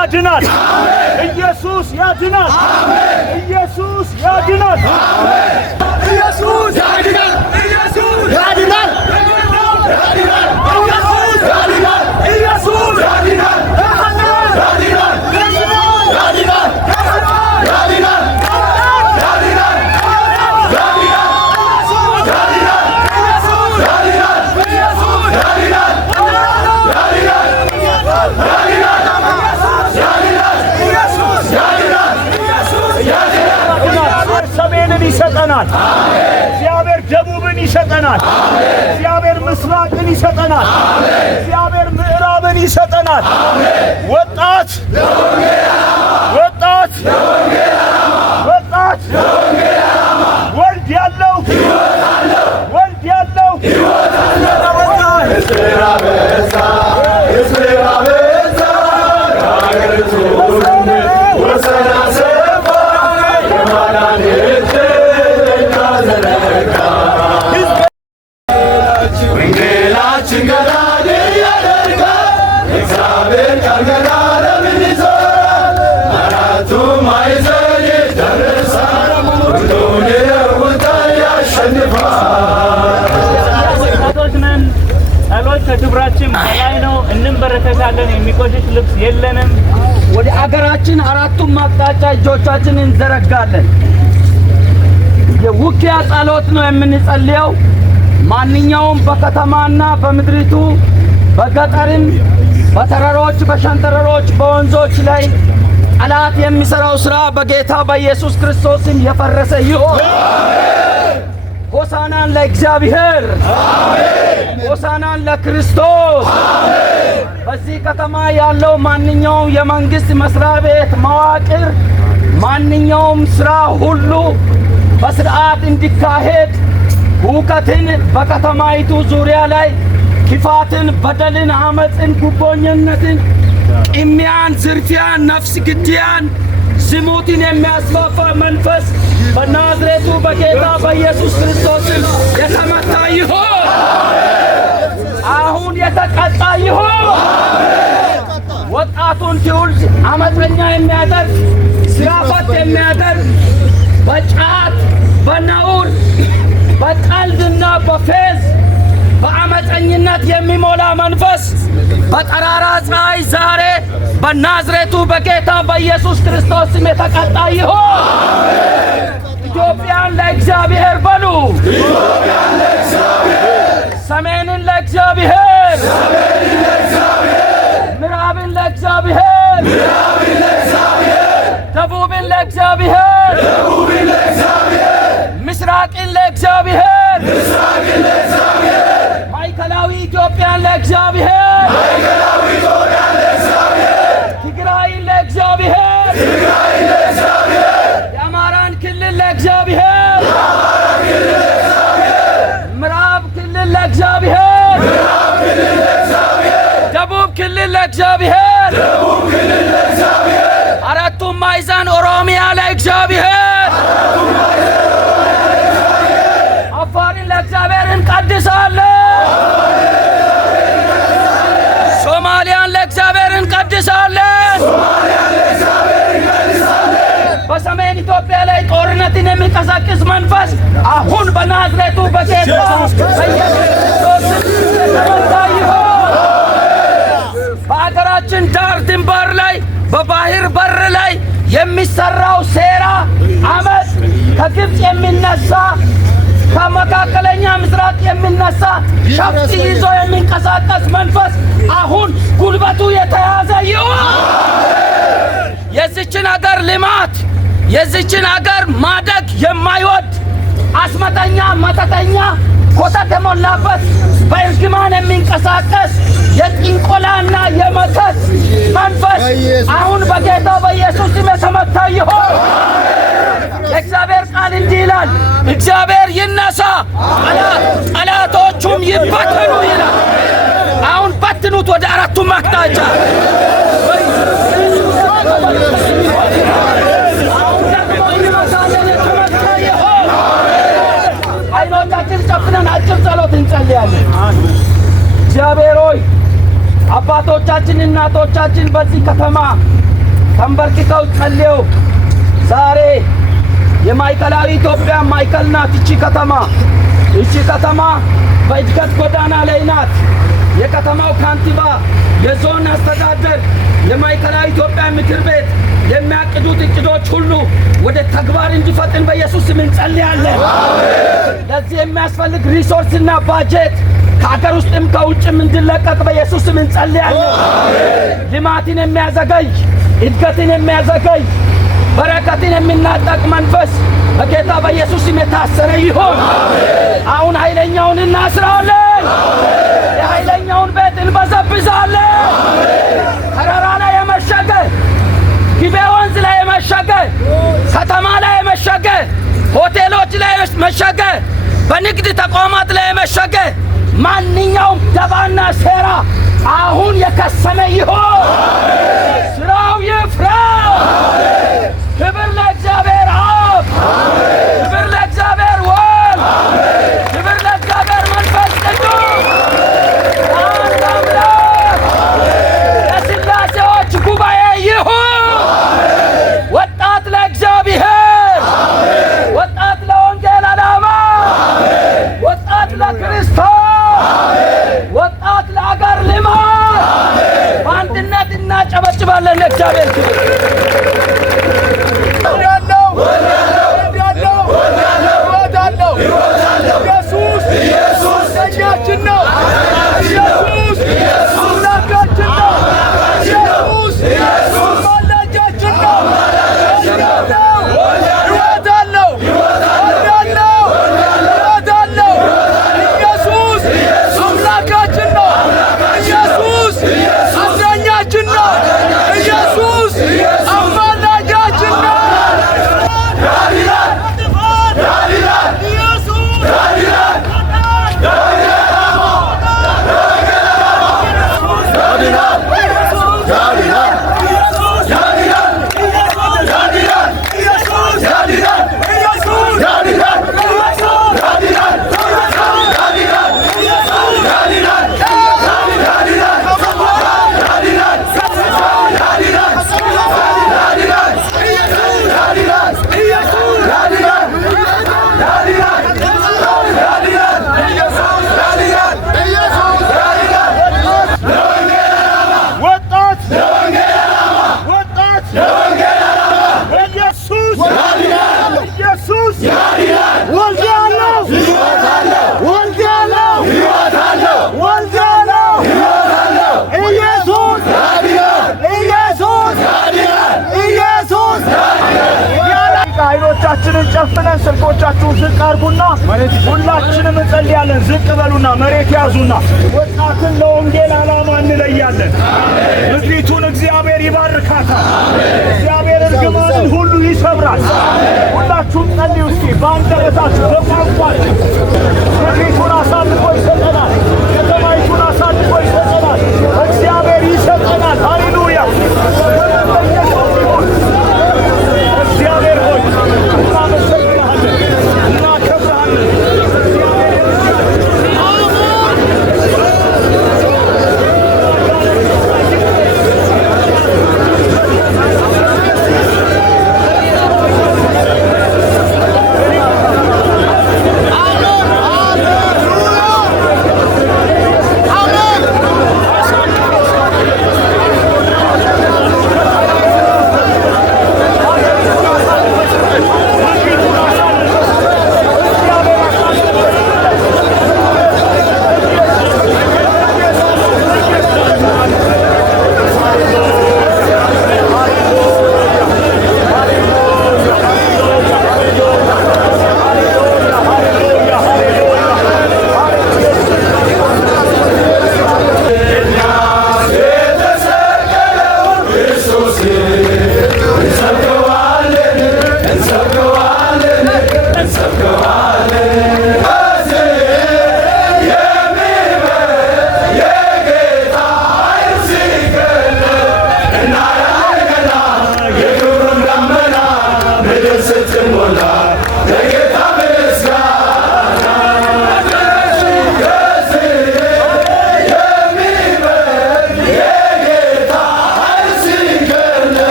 ያድናል። ኢየሱስ ያድናል። ኢየሱስ ያድናል። ኢየሱስ ያድናል። ኢየሱስ ያድናል። ኢየሱስ ያድናል። ኢየሱስ ያድናል። ሰሜንን ይሰጠናል። እግዚአብሔር ደቡብን ይሰጠናል። እግዚአብሔር ምስራቅን ይሰጠናል። እግዚአብሔር ምዕራብን ይሰጠናል። ወጣት ወጣት ወጣት ወልድ ያለው ወልድ ያለው ከክብራችን በላይ ነው። እንበረከታለን። የሚቆሽሽ ልብስ የለንም። ወደ አገራችን አራቱም አቅጣጫ እጆቻችንን እንዘረጋለን። የውጊያ ጸሎት ነው የምንጸልየው። ማንኛውም በከተማና በምድሪቱ በገጠርም በተራሮች በሸንተረሮች በወንዞች ላይ ጠላት የሚሰራው ሥራ በጌታ በኢየሱስ ክርስቶስም የፈረሰ ይሁን። ሆሳናን ለእግዚአብሔር፣ ሆሳናን ለክርስቶስ። በዚህ ከተማ ያለው ማንኛውም የመንግስት መስሪያ ቤት መዋቅር፣ ማንኛውም ስራ ሁሉ በስርዓት እንዲካሄድ፣ ሁከትን በከተማይቱ ዙሪያ ላይ ክፋትን፣ በደልን፣ አመፅን፣ ጉቦኝነትን፣ ቅሚያን፣ ዝርፊያን፣ ነፍስ ግድያን፣ ዝሙትን የሚያስፋፋ መንፈስ በናዝሬቱ በጌታ በኢየሱስ ክርስቶስ የተመታ ይሁን። አሁን የተቀጣ ይሁን። ወጣቱን ትውልድ አመፀኛ የሚያደርግ ስራ ፈት የሚያደርግ በጫት በነውር በቀልድና በፌዝ በአመፀኝነት የሚሞላ መንፈስ በጠራራ ፀሐይ ዛሬ በናዝሬቱ በጌታ በኢየሱስ ክርስቶስ ስም የተቀጣ ይሁን። ኢትዮጵያን ለእግዚአብሔር በሉ። ኢትዮጵያን ለእግዚአብሔር፣ ሰሜንን ለእግዚአብሔር፣ ሰሜንን ለእግዚአብሔር፣ ምዕራብን ለእግዚአብሔር፣ ምዕራብን ለእግዚአብሔር፣ ደቡብን ለእግዚአብሔር፣ ደቡብን ለእግዚአብሔር፣ ምስራቅን ለእግዚአብሔር፣ ምስራቅን ለእግዚአብሔር፣ ማዕከላዊ ኢትዮጵያን ለእግዚአብሔር፣ ማዕከላዊ ኢትዮጵያን ለእግዚአብሔር፣ ትግራይን ለእግዚአብሔር፣ ትግራይን ለእግዚአብሔር፣ የአማራን ክልል ለእግዚአብሔር፣ የአማራን ክልል ለእግዚአብሔር፣ ምዕራብ ክልል ለእግዚአብሔር፣ ምዕራብ ክልል ለእግዚአብሔር፣ ደቡብ ክልል ለእግዚአብሔር፣ ደቡብ ክልል ለእግዚአብሔር፣ አራቱም ማዕዘን ኦሮሚያ ለእግዚአብሔር፣ አራቱም ማዕዘን ኦሮሚያ ለእግዚአብሔር፣ አፋርን ለእግዚአብሔር እንቀድሳለን፣ ሶማሊያን ለእግዚአብሔር እንቀድሳለን፣ ሶማሊያን ለእግዚአብሔር እንቀድሳለን። በሰሜን ኢትዮጵያ ላይ ጦርነትን የሚቀሰቅስ መንፈስ አሁን በናዝሬቱ በጌታ በኢየሱስ ክርስቶስ የተመታ ይሁን። በአገራችን ዳር ድንበር ላይ በባህር በር ላይ የሚሰራው ሴራ፣ አመፅ፣ ከግብፅ የሚነሳ ከመካከለኛ ምስራቅ የሚነሳ ሸፍጥ ይዞ የሚንቀሳቀስ መንፈስ አሁን ጉልበቱ የተያዘ ይሁን። የዚችን አገር ልማት የዚችን አገር ማደግ የማይወድ አስመተኛ፣ መተተኛ፣ ኮተት የሞላበት በእርግማን የሚንቀሳቀስ የጥንቆላና የመተት መንፈስ አሁን በጌታ በኢየሱስ ስም የተመታ ይሁን። የእግዚአብሔር ቃል እንዲህ ይላል፣ እግዚአብሔር ይነሳ ጠላቶቹም ይበተኑ ይላል። አሁን በትኑት ወደ አራቱም አቅጣጫ። አይኖቻችን ጨፍነን አጭር ጸሎት እንጸልያለን። እግዚአብሔር ሆይ አባቶቻችን እናቶቻችን በዚህ ከተማ ተንበርክከው ጸልየው ዛሬ የማዕከላዊ ኢትዮጵያ ማዕከል ናት እቺ ከተማ። እቺ ከተማ በእድገት ጎዳና ላይ ናት። የከተማው ካንቲባ፣ የዞን አስተዳደር፣ የማዕከላዊ ኢትዮጵያ ምክር ቤት የሚያቅዱት እቅዶች ሁሉ ወደ ተግባር እንዲፈጥን በኢየሱስ ስም እንጸልያለን። ለዚህ የሚያስፈልግ ሪሶርስና ባጀት ከአገር ውስጥም ከውጭም እንዲለቀቅ በኢየሱስ ስም እንጸልያለን። ልማትን የሚያዘገይ እድገትን የሚያዘገይ በረከትን የሚናጠቅ መንፈስ በጌታ በኢየሱስ ስም የታሰረ ይሁን። አሁን ኃይለኛውን እናስራለን። የኃይለኛውን ቤት እንበዘብዛለን። ተራራ ላይ የመሸገ ግቤ ወንዝ ላይ የመሸገ ከተማ ላይ የመሸገ ሆቴሎች ላይ የመሸገ በንግድ ተቋማት ላይ የመሸገ ማንኛውም ደባና ሴራ አሁን የከሰመ ይሁን። ስራው ይፍራ። ክብር ለእግዚአብሔር አብ፣ ክብር ለእግዚአብሔር ወልድ፣ ክብር ለእግዚአብሔር መንፈስ ቅዱስ አንድ አምላክ የሥላሴዎች ጉባኤ ይሁን። ወጣት ለእግዚአብሔር፣ ወጣት ለወንጌል ዓላማ፣ ወጣት ለክርስቶስ፣ ወጣት ለአገር ልማት በአንድነት እናጨበጭባለን። ለእግዚአብሔር ክብር አይኖቻችንን ጨፍነን ስልኮቻችሁን ዝቅ አድርጉና ሁላችንም እንጸልያለን። ዝቅ በሉና መሬት ያዙና ወጣትን ለወንጌል ዓላማ እንለያለን። ምድሪቱን እግዚአብሔር ይባርካታል። እግዚአብሔር እርግማንን ሁሉ ይሰብራል። ሁላችሁም ጸልዩ እስኪ በአንደበታችሁ በቋንቋችሁ። ምድሪቱን አሳልፎ ይሰጠናል። ከተማይቱን አሳልፎ ይሰጠናል። እግዚአብሔር ይሰጠናል። ሃሌሉያ። እግዚአብሔር ሆይ እናመሰግንሃለን፣ እናከብርሃለን።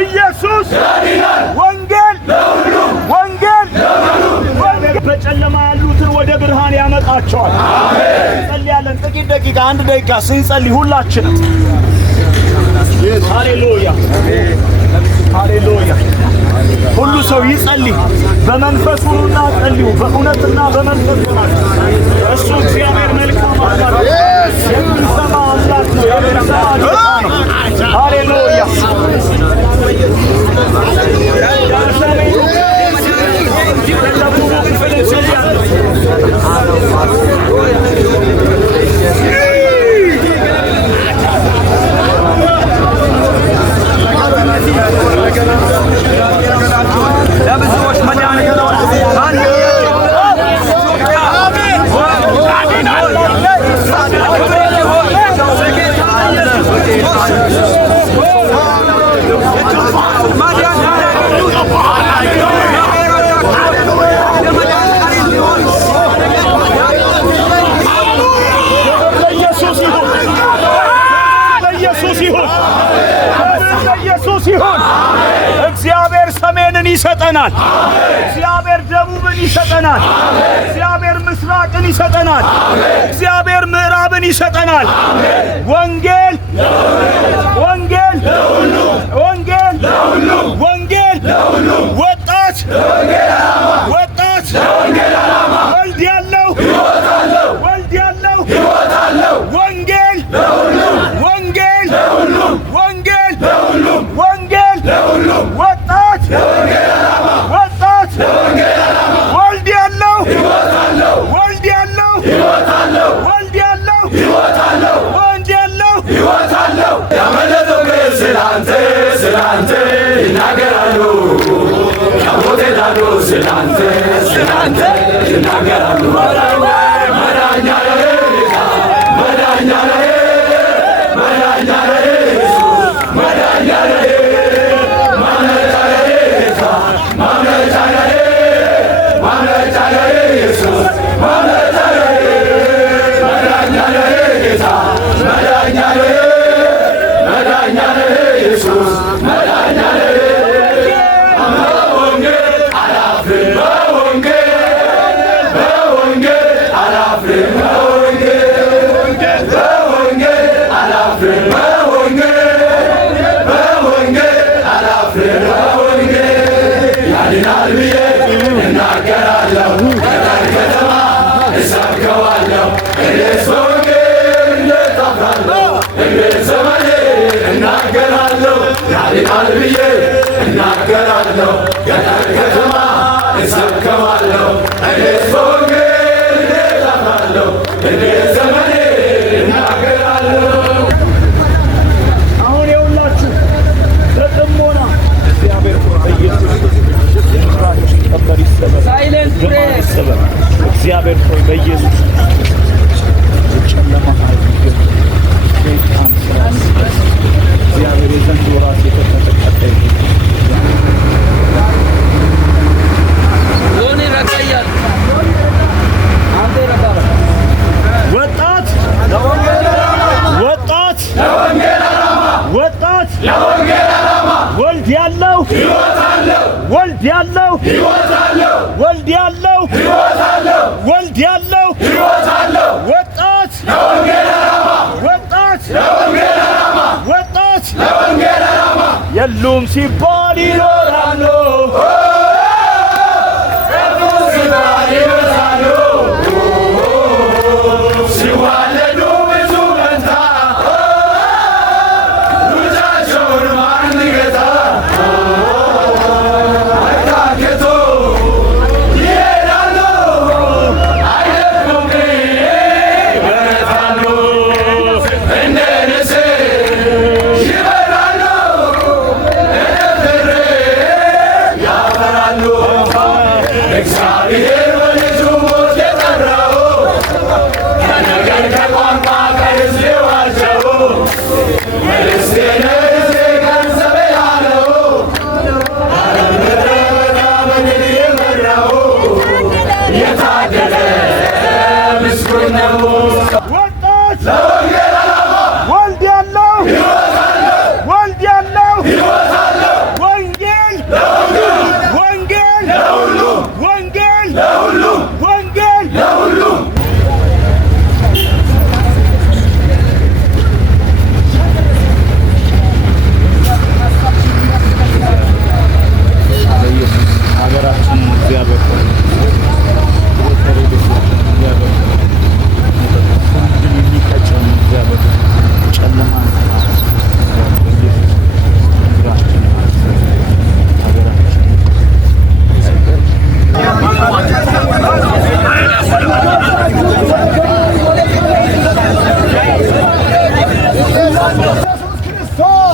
ኢየሱስ ወንጌል ወንጌል በጨለማ ያሉትን ወደ ብርሃን ያመጣቸዋል። እንጸልያለን። ጥቂት ደቂቃ፣ አንድ ደቂቃ ስንጸልይ ሁላችንም ሃሌሉያ ሃሌሉያ። ሁሉ ሰው ይጸልይ። በመንፈስ ሁሉና ጸልዩ፣ በእውነትና በመንፈስ ሆናችሁ። እሱ እግዚአብሔር መልካም አምላክ ነው። የሚሰማ አምላክ ነው። የሚሰማ ጌታ ነው። ሃሌሉያ ለብዙዎች መድኃኒት እግዚአብሔር ሰሜንን ይሰጠናል። እግዚአብሔር ደቡብን ይሰጠናል። እግዚአብሔር ምስራቅን ይሰጠናል። እግዚአብሔር ምዕራብን ይሰጠናል። ወንጌል ወንጌል ወንጌል ወንጌል ወጣት ወጣት ወልድ ያለው ወልድ ያለው ወንጌል ወንጌል ወንጌል ወንጌል ወጣት ወጣት ወልድ ያለው ወልድ ያለው ወልድ ያለው ወልድ ያለው ያመለጠው ስላንተ ስላንተ ይናገራሉ። ከሞት ዳኑ ስላንተ ስላንተ ይናገራሉ። መዳኛ መዳኛ መዳኛ መዳኛ እናገራለሁ ገጠር ከተማ እሰብከዋለሁ እኔስ በወንጌል እታምናለሁ እኔ ዘመኔ እናገራለሁ። አሁን የሁላችሁ በጥሞና እግዚአብሔር በኢየሱስ የምራችሁ ቀንበር ይሰበር፣ ይሰበር። እግዚአብሔር ሆይ በኢየሱስ ጨለማ ኃይል ሰይጣን እግዚአብሔር የዘንድሮ ራስ የተጠቀጠ ወጣት ወጣት ወጣት ወልድ ያለው ወልድ ያለው ወልድ ያለው ወልድ ያለው ወጣት ወጣት ወጣት የሉም ሲባል ይኖራሉ። Yeah.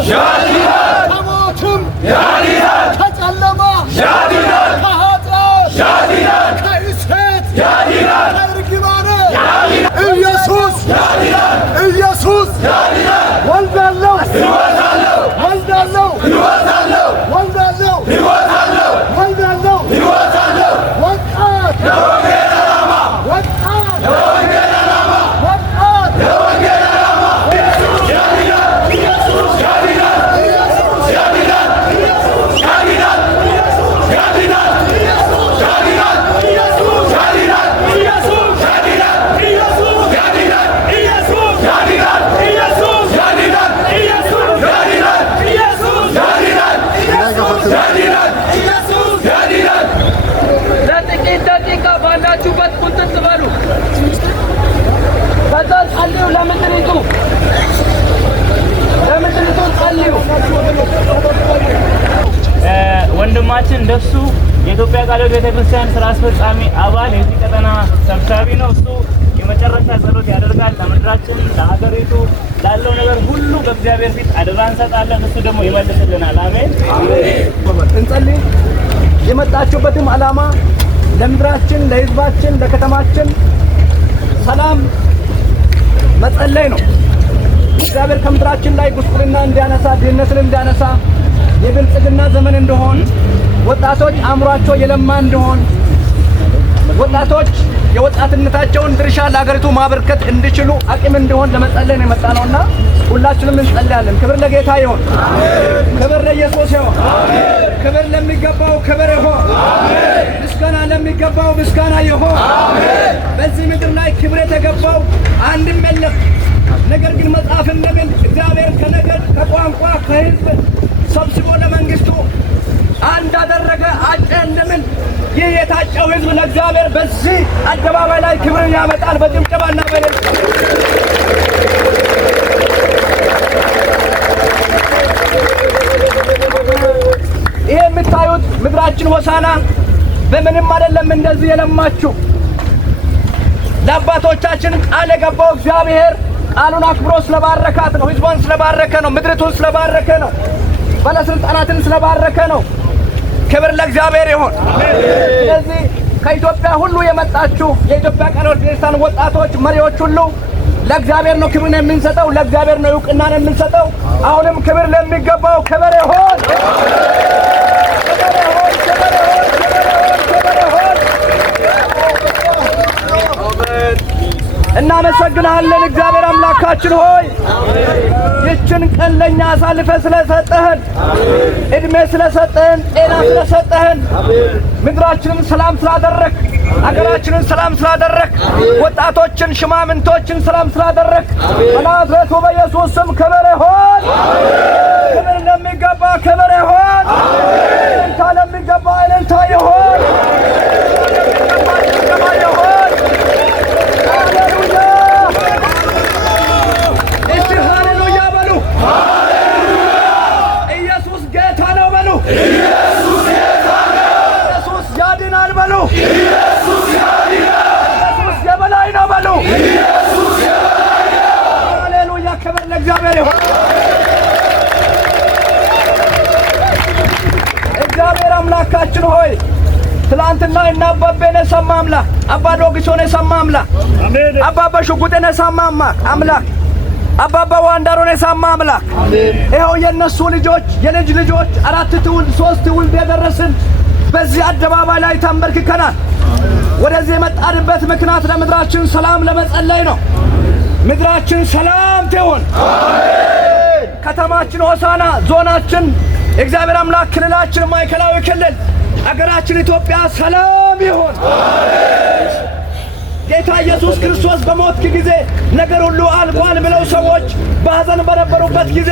ያድናል ከሞትም ያድናል ከጨለማ ያድናል ከኃጢአት ያድናል ከእስራት ያድናል ከእርግማን ያድናል ኢየሱስ ያድናል ኢየሱስ ያድናል ወልዳለሁ ሕይወታለሁ ወልዳለሁ ሕይወታለሁ ወልዳለሁ ሕይወታለሁ ወልዳለሁ ሕይወታለሁ ወጣት ለወንጌል ዓላማ ወጣት ለወንጌል ዓላማ ወጣት ለወንጌል ዓላማ ያድናል ኢየሱስ ያድናል ያድናል ያድናል ያድናል ኢየሱስ ያድናል ኢየሱስ ያድናል ኢየሱስ ያድናል ኢየሱስ ያድናል ኢየሱስ ያድናል ኢየሱስ ያድናል ኢየሱስ ያድናል ኢየሱስ ያድናል ኢየሱስ ያድናል ኢየሱስ ያድናል ለጥቂት ደቂቃ ባላችሁበት ቁጥጥ በሉ። ከዛ ጸልዩ። ለምድሪቱ ጸልዩ። ወንድማችን እንደሱ የኢትዮጵያ ቃለ ሕይወት ቤተክርስቲያን ስራ አስፈጻሚ አባል የዚህ ቀጠና ሰብሳቢ ነው። እሱ የመጨረሻ ጸሎት ያደርጋል። ለምድራችን ለሀገሪቱ ላለው ነገር ሁሉ በእግዚአብሔር ፊት አደራ እንሰጣለን። እሱ ደግሞ ይመልስልናል። አሜን። እንጸልይ። የመጣችሁበትም ዓላማ ለምድራችን፣ ለሕዝባችን፣ ለከተማችን ሰላም መጸለይ ነው። እግዚአብሔር ከምድራችን ላይ ጉስቁልና እንዲያነሳ፣ ድህነትን እንዲያነሳ፣ የብልጽግና ዘመን እንደሆን፣ ወጣቶች አእምሯቸው የለማ እንደሆን፣ ወጣቶች የወጣትነታቸውን ድርሻ ለሀገሪቱ ማበርከት እንዲችሉ አቅም እንዲሆን ለመጸለይ ነው የመጣነውና ሁላችንም እንጸልያለን። ክብር ለጌታ ይሁን። ክብር ለኢየሱስ ይሁን። ክብር ለሚገባው ክብር ይሁን። ምስጋና ለሚገባው ምስጋና ይሁን። በዚህ ምድር ላይ ክብር የተገባው አንድም የለም። ነገር ግን መጽሐፍ እንደሚል እግዚአብሔር ከነገድ ከቋንቋ ከሕዝብ ሰብስቦ ለመንግስቱ አንድ አደረገ አጨ እንደምን ይህ የታጨው ሕዝብ ለእግዚአብሔር በዚህ አደባባይ ላይ ክብርን ያመጣል። በጭብጨባና በእልልታ ይሄ የምታዩት ምድራችን ሆሳና በምንም አይደለም እንደዚህ የለማችሁ። ለአባቶቻችን ቃል የገባው እግዚአብሔር ቃሉን አክብሮ ስለባረካት ነው። ሕዝቧን ስለባረከ ነው። ምድሪቱን ስለባረከ ነው። ባለስልጣናትን ስለባረከ ነው። ክብር ለእግዚአብሔር ይሁን። ስለዚህ ከኢትዮጵያ ሁሉ የመጣችሁ የኢትዮጵያ ቃለ ሕይወት ቤተክርስቲያን ወጣቶች፣ መሪዎች ሁሉ ለእግዚአብሔር ነው ክብርን የምንሰጠው፣ ለእግዚአብሔር ነው እውቅናን የምንሰጠው። አሁንም ክብር ለሚገባው ክብር ይሁን። እናመሰግናለን እግዚአብሔር አምላካችን ሆይ ይህችን ቀን ለእኛ አሳልፈ ስለሰጠህን፣ ዕድሜ ስለሰጠህን፣ ጤና ስለሰጠህን፣ ምድራችንን ሰላም ስላደረግ፣ አገራችንን ሰላም ስላደረግ፣ ወጣቶችን ሽማምንቶችን ሰላም ስላደረግ በናዝሬቱ በኢየሱስ ስም ክብር ይሁን። ክብር ለሚገባ ክብር ይሁን። እልልታ ለሚገባ እልልታ ይሁን። ኢየሱስ ኢየሱስ የበላይ ነው በሉ። ኢየሱስ የበላይ ነው። ሃሌሉያ! ክብር ለእግዚአብሔር ይሁን። እግዚአብሔር አምላካችን ሆይ ትላንትና እና አባቤን የሰማ አምላክ፣ አባ ዶግሶን የሰማ አምላክ፣ አባባ ሽጉጤን የሰማ አምላክ፣ አባባ ዋንዳሮን የሰማ አምላክ፣ ይኸው የእነሱ ልጆች የልጅ ልጆች 4 ትውልድ 3 ትውልድ የደረስን በዚህ አደባባይ ላይ ተንበርክከናል። ወደዚህ የመጣንበት ምክንያት ለምድራችን ሰላም ለመጸለይ ነው። ምድራችን ሰላም ትሁን። አሜን። ከተማችን ሆሳና፣ ዞናችን የእግዚአብሔር አምላክ ክልላችን፣ ማዕከላዊ ክልል አገራችን ኢትዮጵያ ሰላም ይሁን። አሜን። ጌታ ኢየሱስ ክርስቶስ በሞት ጊዜ ነገር ሁሉ አልቋል ብለው ሰዎች በሐዘን በነበሩበት ጊዜ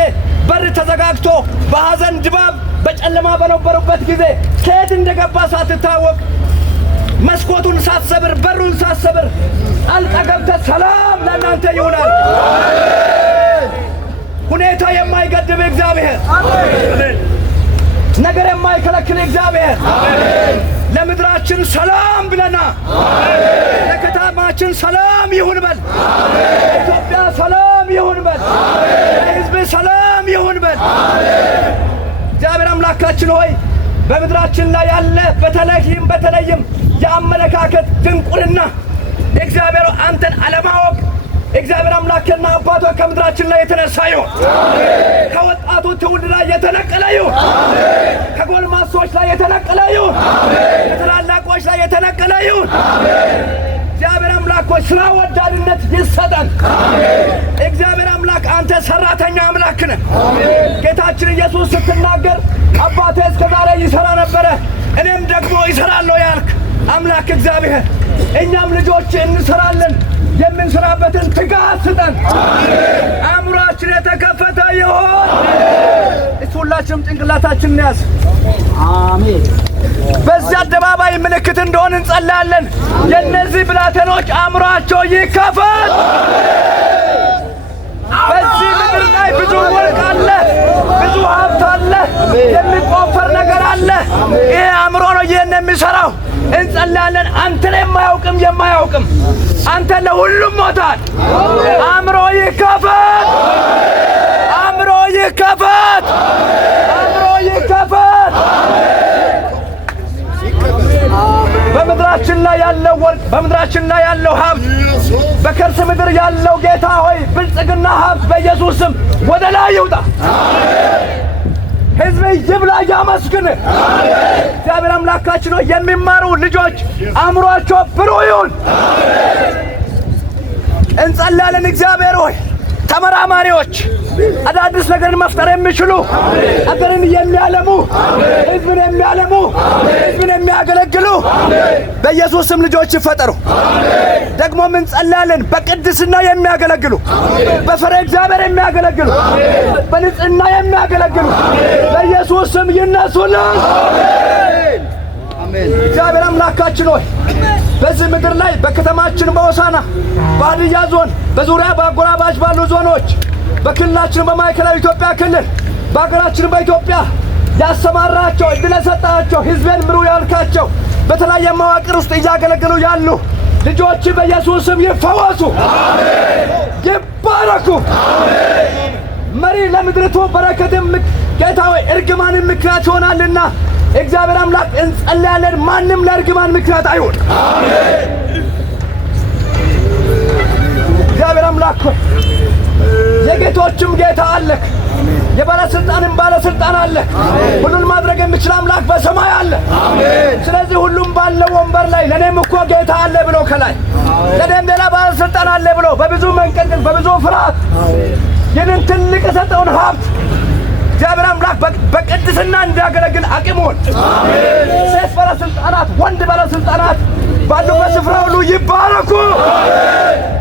በር ተዘጋግቶ በሐዘን ድባብ በጨለማ በነበሩበት ጊዜ ከየት እንደገባ ሳትታወቅ መስኮቱን ሳትሰብር በሩን ሳትሰብር ጣልቃ ገብተህ ሰላም ለእናንተ ይሆናል። ሁኔታ የማይገድብ እግዚአብሔር፣ ነገር የማይከለክል እግዚአብሔር ለምድራችን ሰላም ብለና ለከተማችን ሰላም ይሁን በል። ኢትዮጵያ ሰላም ይሁን በል። ለሕዝብ ሰላም ሰላም ይሁን በል። እግዚአብሔር አምላካችን ሆይ በምድራችን ላይ ያለ በተለይም የአመለካከት ድንቁርና እግዚአብሔር አንተን አለማወቅ እግዚአብሔር አምላክና አባቶ ከምድራችን ላይ የተነሳ ይሁን። ከወጣቱ ትውልድ ላይ የተነቀለ ይሁን። ከጎልማሶች ላይ የተነቀለ ይሁን። ከታላላቆች ላይ የተነቀለ ይሁን። እግዚአብሔር አምላክ ሆይ ስራ ወዳድነት ይሰጠን። እግዚአብሔር አምላክ አንተ ሰራተኛ አምላክ ነህ። ጌታችን ኢየሱስ ስትናገር አባቴ እስከዛሬ ይሰራ ነበረ እኔም ደግሞ ይሰራለሁ ያልክ አምላክ እግዚአብሔር እኛም ልጆች እንሰራለን። የምንሰራበትን ትጋት ስጠን። አእምሯችን የተከፈተ ይሁን። ሁላችንም ጭንቅላታችንን ያዝ። አሜን። በዚህ አደባባይ ምልክት እንደሆን እንጸልያለን። የእነዚህ ብላቴኖች አእምሯቸው ይከፈት። በዚህ ምድር ላይ ብዙ ወርቅ አለ፣ ብዙ ሀብት አለ፣ የሚቆፈር ነገር አለ። ይሄ አእምሮ ነው ይህን የሚሰራው። እንጸልያለን። አንተን የማያውቅም አንተ ለሁሉም ሞታል። አእምሮ ይከፈት። አእምሮ ይከፈት። አእምሮ ይከፈት። በምድራችን ላይ ያለው ወርቅ፣ በምድራችን ላይ ያለው ሀብት፣ በከርሰ ምድር ያለው ጌታ ሆይ ብልጽግና ሀብት በኢየሱስ ስም ወደ ላይ ይውጣ። ሕዝብ ይብላ ያመስግን። እግዚአብሔር አምላካችን ሆይ የሚማሩ ልጆች አእምሯቸው ብሩህ ይሁን። እንጸልያለን። እግዚአብሔር ሆይ ተመራማሪዎች አዳዲስ ነገርን መፍጠር የሚችሉ አገርን የሚያለሙ ሕዝብን የሚያለሙ ሕዝብን የሚያገለግሉ በኢየሱስ ስም ልጆች ይፈጠሩ። ደግሞ እንጸልያለን በቅድስና የሚያገለግሉ፣ በፈሪሃ እግዚአብሔር የሚያገለግሉ፣ በንጽህና የሚያገለግሉ በኢየሱስ ስም ይነሱልን። እግዚአብሔር አምላካችን ሆይ በዚህ ምድር ላይ በከተማችን በሆሳና በሀዲያ ዞን በዙሪያ በአጎራባች ባሉ ዞኖች በክልላችን በማዕከላዊ ኢትዮጵያ ክልል በሀገራችን በኢትዮጵያ ያሰማራቸው እድል የሰጣቸው ሕዝቤን ምሩ ያልካቸው በተለያየ መዋቅር ውስጥ እያገለገሉ ያሉ ልጆች በኢየሱስ ስም ይፈወሱ፣ ይባረኩ። መሪ ለምድርቱ በረከትም ጌታ ሆይ እርግማንም ምክንያት ይሆናልና እግዚአብሔር አምላክ እንጸልያለን። ማንም ለእርግማን ምክንያት አይሁን። እግዚአብሔር አምላክ የጌቶችም ጌታ አለክ፣ የባለስልጣንም ባለስልጣን አለክ። ሁሉን ማድረግ የሚችል አምላክ በሰማይ አለ። ስለዚህ ሁሉም ባለው ወንበር ላይ ለኔም እኮ ጌታ አለ ብሎ ከላይ ለኔም ሌላ ባለስልጣን አለ ብሎ በብዙ መንቀጥቀጥ በብዙ ፍርሃት ይህንን ትልቅ የሰጠውን ሀብት እግዚአብሔር አምላክ በቅድስና እንዲያገለግል አቅሙን ሴት ባለስልጣናት፣ ወንድ ባለስልጣናት ባሉበት ስፍራ ሁሉ ይባረኩ፣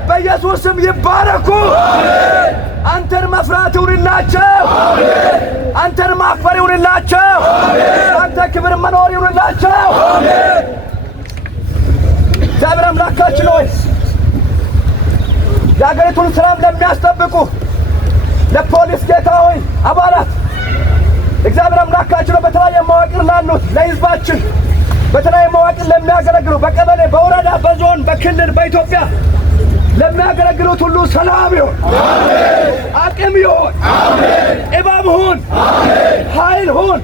በኢየሱስ ስም ይባረኩ። አንተን መፍራት ይሁንላቸው፣ አንተን ማክበር ይሁንላቸው፣ አንተ ክብር መኖር ይሁንላቸው። እግዚአብሔር አምላካችን ሆይ የአገሪቱን ሰላም ለሚያስጠብቁ ለፖሊስ ጌታ ሆይ አባላት እግዚአብሔር አምላካችን በተለያየ መዋቅር ላሉት ለሕዝባችን በተለያየ መዋቅር ለሚያገለግሉ በቀበሌ፣ በወረዳ፣ በዞን፣ በክልል፣ በኢትዮጵያ ለሚያገለግሉት ሁሉ ሰላም ይሁን፣ አቅም ይሁን፣ ጥበብ ሁን፣ ኃይል ሁን።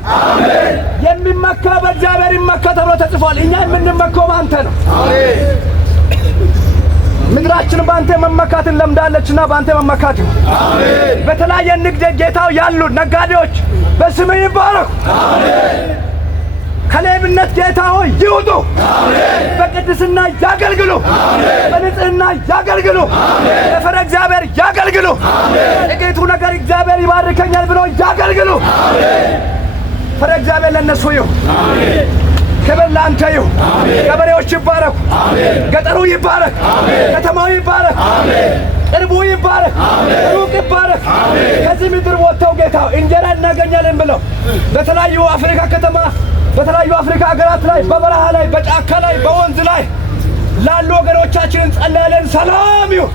የሚመካ በእግዚአብሔር ይመካ ተብሎ ተጽፏል። እኛ የምንመካው በአንተ ነው። ምድራችን በአንተ መመካትን ለምዳለችና በአንተ መመካት ይሁን። በተለያየ ንግድ ጌታው ያሉ ነጋዴዎች በስም ይባረኩ። ከሌብነት ጌታ ሆይ ይውጡ፣ በቅድስና ያገልግሉ፣ በንጽህና ያገልግሉ፣ ለፈሪሃ እግዚአብሔር ያገልግሉ። ጥቂቱ ነገር እግዚአብሔር ይባርከኛል ብሎ ያገልግሉ። ፈሪሃ እግዚአብሔር ለነሱ ይሁን። ክብር ለአንተ ይሁን። ገበሬዎች ይባረኩ፣ ገጠሩ ይባረክ፣ ከተማው ይባረክ፣ ቅርቡ ይባረክ፣ ሩቅ ይባረክ። ከዚህ ምድር ወጥተው ጌታ እንጀራ እናገኛለን ብለው በተለያዩ አፍሪካ ከተማ በተለያዩ አፍሪካ ሀገራት ላይ በበረሃ ላይ በጫካ ላይ በወንዝ ላይ ላሉ ወገኖቻችን እንጸልያለን። ሰላም ይሁን።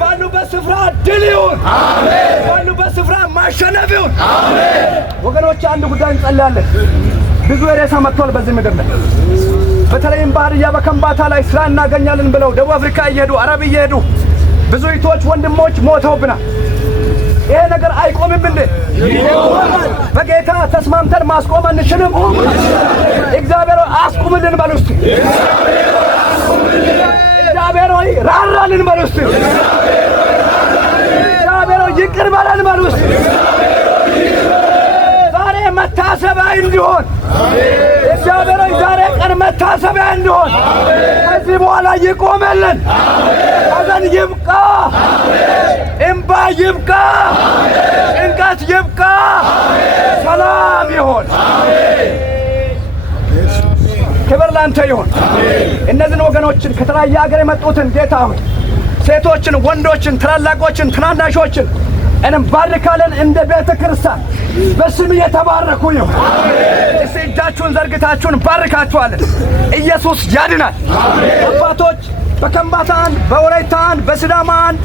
ባሉበት ስፍራ ድል ይሁን። ባሉበት ስፍራ ማሸነፍ ይሁን። ወገኖች አንድ ጉዳይ እንጸልያለን። ብዙ ሬሳ መጥቷል በዚህ ምድር ላይ። በተለይም በሀዲያ በከምባታ ላይ ስራ እናገኛለን ብለው ደቡብ አፍሪካ እየሄዱ አረብ እየሄዱ ብዙ እህቶች ወንድሞች ሞተውብናል። ይሄ ነገር አይቆምም እንዴ? በጌታ ተስማምተን ማስቆም አንችልም? እግዚአብሔር አስቁምልን በሉ እስቲ። እግዚአብሔር ሆይ ራራልን በሉ እስቲ። እግዚአብሔር ሆይ ይቅር በለን በሉ እስቲ። ዛሬ መታሰቢያ እንዲሆን እግዚአብሔር ሆይ ዛሬ ቀን መታሰቢያ እንዲሆን ከዚህ በኋላ ይቆመልን። ሐዘን ይብቃ፣ እምባ ይብቃ፣ ጭንቀት ይብቃ፣ ሰላም ይሆን። ክብር ላንተ ይሁን። እነዚህን ወገኖችን ከተለያየ ሀገር የመጡትን ጌታ ሆይ ሴቶችን፣ ወንዶችን፣ ታላላቆችን፣ ትናናሾችን እንባርካለን። እንደ ቤተ ክርስቲያን በስም የተባረኩ ይሁን። እስቲ እጃችሁን ዘርግታችሁን ባርካችኋለን። ኢየሱስ ያድናል። አባቶች በከምባታ አንድ፣ በወላይታ አንድ፣ በሲዳማ አንድ፣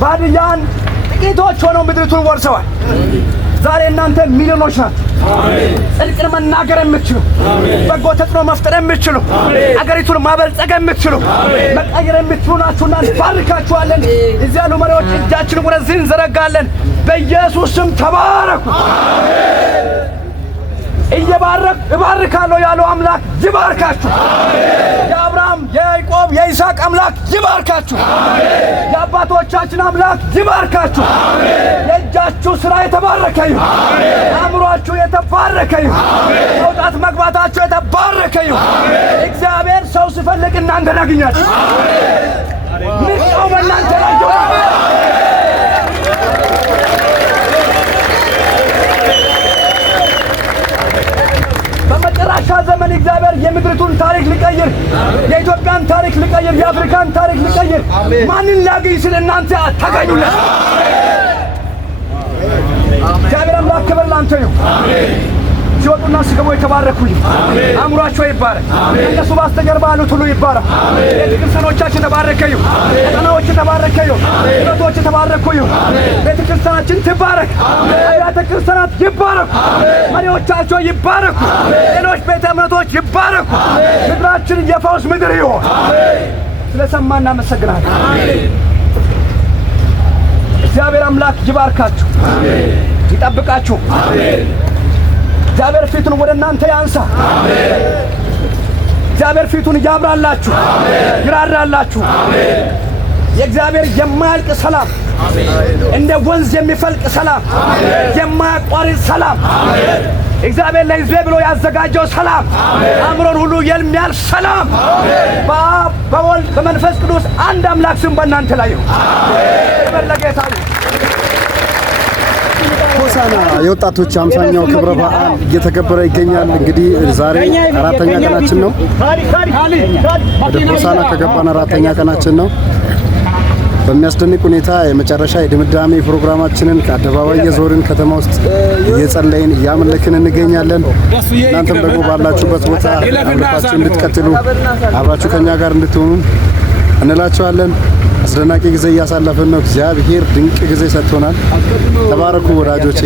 በሀዲያ አንድ ጥቂቶች ሆነው ምድሪቱን ወርሰዋል። ዛሬ እናንተ ሚሊዮኖች ናችሁ። ጽድቅን መናገር የምትችሉ፣ በጎ ተጽዕኖ መፍጠር የምትችሉ፣ አገሪቱን ማበልጸግ የምትችሉ፣ መቀየር የምትችሉ ናችሁና እንባርካችኋለን። እዚህ ያሉ መሪዎች እጃችን ወደዚህ እንዘረጋለን። በኢየሱስ ስም ተባረኩ። እባርካለሁ ያለው አምላክ ይባርካችሁ። የአብርሃም የያዕቆብ የይስሐቅ አምላክ ይባርካችሁ። የአባቶቻችን አምላክ ይባርካችሁ። የእጃችሁ ሥራ የተባረከ ይሁን። አእምሯችሁ የተባረከ ይሁን። መውጣት መግባታችሁ የተባረከ ይሁን። እግዚአብሔር ሰው ሲፈልግ እናንተን ያገኛችሁ። ምርጫው በእናንተ ላይ ይሁን። በመጨረሻ ዘመን እግዚአብሔር የምድሪቱን ታሪክ ሊቀይር፣ የኢትዮጵያን ታሪክ ሊቀይር፣ የአፍሪካን ታሪክ ሊቀይር ማንን ላግኝ ሲል እናንተ ታገኙለት። እግዚአብሔር አምላክ ክብር ላንተ ይሁን። ሲወጡና ሲገቡ የተባረኩ ይሁን። አእምሯቸው ይባረክ። እነሱ ባስተጀርባ ያሉት ሁሉ ይባረክ። ቤተክርስቲያኖቻችን የተባረከ ይሁን። ቀጠናዎች የተባረከ ይሁን። ህብረቶች የተባረኩ ይሁን። ቤተክርስቲያናችን ትባረክ። አብያተ ክርስቲያናት ይባረኩ። መሪዎቻቸው ይባረኩ። ሌሎች ቤተ እምነቶች ይባረኩ። ምድራችን የፈውስ ምድር ይሁን። ስለሰማን እናመሰግናለን። እግዚአብሔር አምላክ ይባርካችሁ፣ ይጠብቃችሁ። እግዚአብሔር ፊቱን ወደ እናንተ ያንሳ። እግዚአብሔር ፊቱን ያብራላችሁ፣ ይራራላችሁ። የእግዚአብሔር የማያልቅ ሰላም፣ እንደ ወንዝ የሚፈልቅ ሰላም፣ የማያቋርጥ ሰላም፣ እግዚአብሔር ለሕዝቤ ብሎ ያዘጋጀው ሰላም፣ አእምሮን ሁሉ የሚያልፍ ሰላም በአብ በወልድ በመንፈስ ቅዱስ አንድ አምላክ ስም በእናንተ ላይ ይሁን። ክብር ለጌታ ይሁን። ሆሳዕና የወጣቶች 50ኛው ክብረ በዓል እየተከበረ ይገኛል። እንግዲህ ዛሬ አራተኛ ቀናችን ነው። ወደ ሆሳዕና ከገባን አራተኛ ቀናችን ነው። በሚያስደንቅ ሁኔታ የመጨረሻ የድምዳሜ ፕሮግራማችንን ከአደባባይ የዞርን ከተማ ውስጥ እየጸለይን እያመለክን እንገኛለን። እናንተም ደግሞ ባላችሁበት ቦታ አምልኳችሁ እንድትቀጥሉ አብራችሁ ከኛ ጋር እንድትሆኑ እንላችኋለን። አስደናቂ ጊዜ እያሳለፍን ነው። እግዚአብሔር ድንቅ ጊዜ ሰጥቶናል። ተባረኩ ወዳጆቼ።